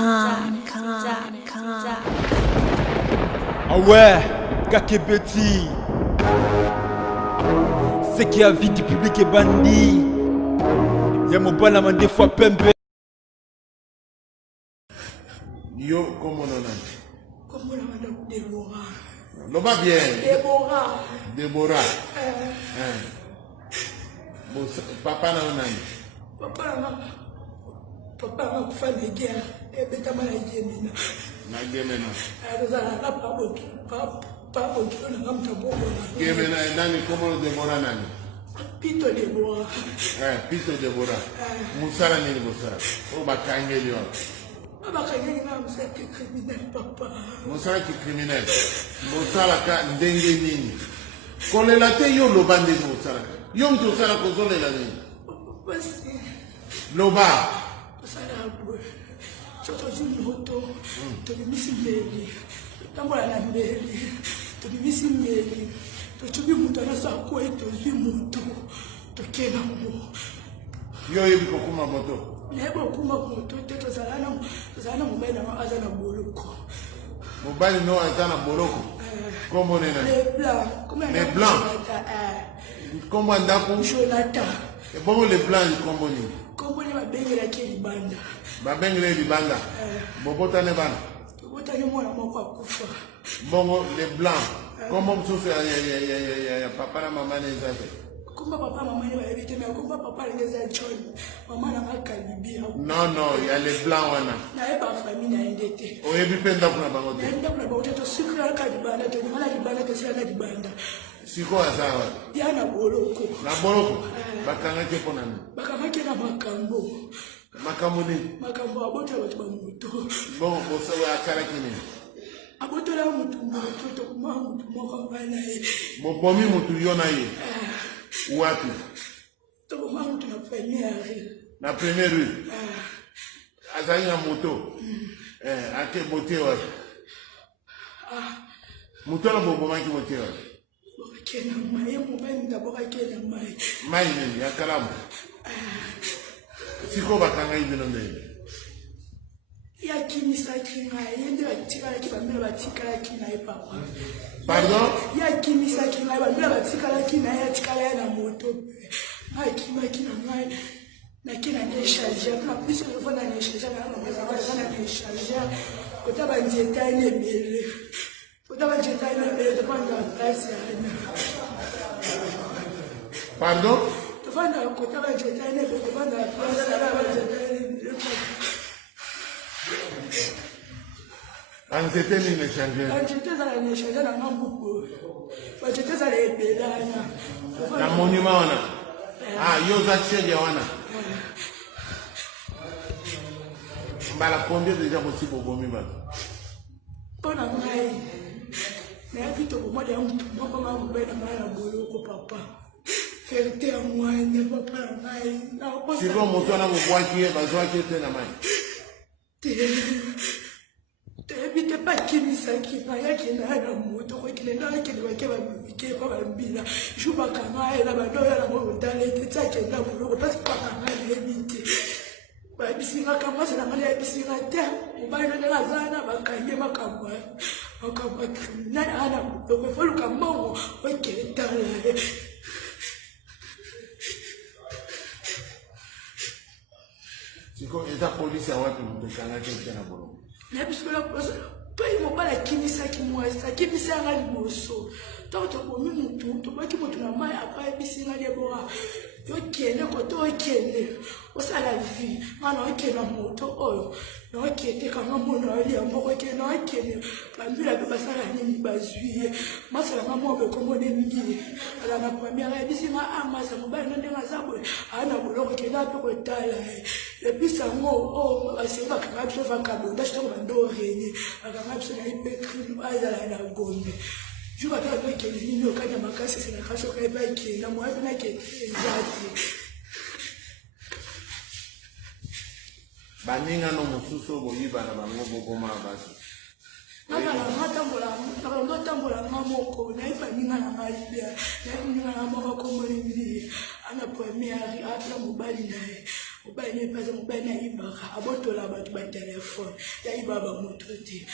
Ah ouais, Kakebeti. C'est qui a vie du public est bandit. Y'a mon bon amant des fois pembe. Yo, comment on a? Comment on a Déborah? Non, pas bien. Déborah. Déborah. Bon, papa n'a pas. Papa n'a pas fait guerre. Et puis, tu as mal à dire. Na gemena. Gemena, nani comment Déborah nani? Pito Déborah. Pito Déborah. Musara nini Musara? Oh, bakangeli wa. C'est criminel, papa. Musara qui criminel. Musara ka ndenge nini? Kolela te yo loba ndenge Musara. Yo mtu sala kozolela nini? Voici. Loba. Musara bwe. Chotozi moto. Tobimisi mbeli. Tambola na mbeli. Tobimisi mbeli. Tochubi mutu anasa kwe tozi mutu. Tokena mbo. Yo yebi kokuma moto. Lebo kuma moto teto zalana mobile na azana boloko. Mobile no azana boloko. Comment on est? Les blancs. Comment ndako? Jonathan. Et bon les blancs comment on est? Comment on va bengela ki libanda? Ba bengela libanda. Bobota ne bana. Bobota ne mwana moko akufa. Bon les blancs. Comment on se fait papa na maman les affaires? Kumba papa maman ne va éviter mais kumba papa les a John. Maman na makalibia. Non non, il y a les blancs wana. Na eba famille na endete. O yebi penda kuna bango te. Nenda kuna bango to sikra ka libanda to mala libanda to sala libanda. Siko asawa. Ya na boloko. Na boloko. Bakanga ke pona ni. Bakanga ke na makambo. Makambo ni. Makambo abota watu ba muto. Bon, bosawa akara kini. Abotola mutu mutu to kuma mutu moko bana e. Bobomi mutu yona ye. Wapi? To kuma mutu na première rue. Na première rue. Azali na moto. Ake bote wapi? Moto na bobo manki bote wapi? Kena mai mobile ndaboka kena mai. Mai ni ya kalamu. Siko bakanga hivi ndenge. Ya kimisa kinga yende batika ki bamela batika ki na papa. Pardon? Ya kimisa kinga bamela batika ki na ya tikala na moto. Ai kima kina mai na kina ne charger na plus on va na charger na na charger kota ba nzeta ne bele. Kota ba nzeta ne bele de prendre la place ya. Pardon? De prendre kota ba nzeta ne bele de prendre la place ya ba nzeta ne bele. Anzete ni ne changer. Anzete za ne changer na mambuko. Anzete za le belana. Na monument wana. Yo za cheli wana. Mbala combien déjà possible au bomi ba. Bona ngai. Na yapito ko moja mtu moko mama mbele na boloko papa. Ferte ya mwana papa ngai. Na ko siko moto na mkwaki bazwa kete na mai. Te pas kimisa kina yake na na moto ko kile na yake ni wake ba ke ba mbila juba kama ela ba doya na mo ndale te tsake na mo ko pasi pa kama le miti ba bisinga kama sana ngale ya bisinga te ba na na zana ba kanye makamba na ana ko folu kama mo o ke tala siko eza polisi wapi mtokanga kete na bolo. La bisola toi ils m'ont pas la kimisa ki moi ça kimisa nga liboso to bomi mutu to baki mutu na mai après bisinga Déborah yo kene ko to kene o sala vie mana o kene moto oyo no kete kanga mona ali amboko kene o kene bambila be basala nini bazwie masala mamo be ko mone mingi ala na première bisinga amasa mobile ndenga zabwe ana boloko kene ape ko tala le bisango o asiba kanga tsofa kabo ndashito bando renye akanga tsofa ipekri ayala na gombe. Je vais faire avec les lignes au cas de ma casse, c'est la casse au cas de la moitié de la quête. Baninga no mususo boyiba na bango bokoma basi. Nabala matambola tambola ngamoko na ipaninga na malibia na ipaninga na moko komoni ndi ana première atra mobali nae mobali ne pas mobali na ibaka abotola bato ba telefone ya ibaba moto te